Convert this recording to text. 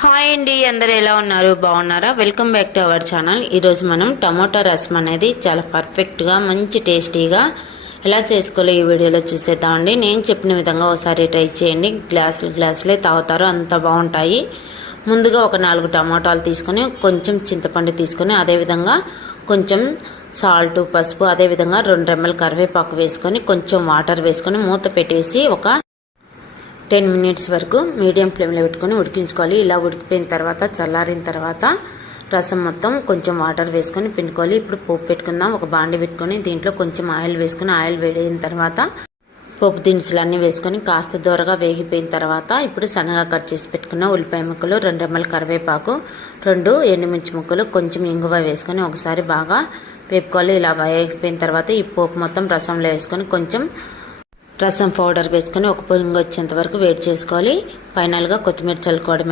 Hi అండి, అందరు ఎలా ఉన్నారు? బాగున్నారా? Welcome back to our channel. ఈరోజు మనం టమోటా రసం అనేది చాలా పర్ఫెక్ట్గా మంచి టేస్టీగా ఎలా చేసుకోవాలో ఈ వీడియోలో చూసేద్దామండి. నేను చెప్పిన విధంగా ఒకసారి ట్రై చేయండి. గ్లాసులే తాగుతారు, అంత బాగుంటాయి. ముందుగా ఒక 4 టమోటాలు తీసుకొని కొంచెం చింతపండు తీసుకొని అదేవిధంగా కొంచెం సాల్ట్, పసుపు, అదేవిధంగా 2 రెమ్మల కరివేపాకు వేసుకొని కొంచెం వాటర్ వేసుకొని మూత పెట్టేసి ఒక 10 మినిట్స్ వరకు మీడియం ఫ్లేమ్లో పెట్టుకొని ఉడికించుకోవాలి. ఇలా ఉడికిపోయిన తర్వాత చల్లారిన తర్వాత రసం మొత్తం కొంచెం వాటర్ వేసుకొని పిండుకోవాలి. ఇప్పుడు పోపు పెట్టుకుందాం. ఒక బాండి పెట్టుకొని దీంట్లో కొంచెం ఆయిల్ వేసుకొని ఆయిల్ వేడిన తర్వాత పోపు దినుసులు అన్నీ వేసుకొని కాస్త దూరగా వేగిపోయిన తర్వాత ఇప్పుడు సన్నగా కట్ చేసి పెట్టుకున్న ఉల్లిపాయ ముక్కలు, 2 రెమ్మల కరివేపాకు, 2 ఎండుమిర్చి ముక్కలు, కొంచెం ఇంగువ వేసుకొని ఒకసారి బాగా వేపుకోవాలి. ఇలా వేగిపోయిన తర్వాత ఈ పోపు మొత్తం రసంలో వేసుకొని కొంచెం రసం పౌడర్ వేసుకొని ఒక పొంగు వచ్చేంత వరకు వేడి చేసుకోవాలి. ఫైనల్గా కొత్తిమీర చల్లుకోవడం.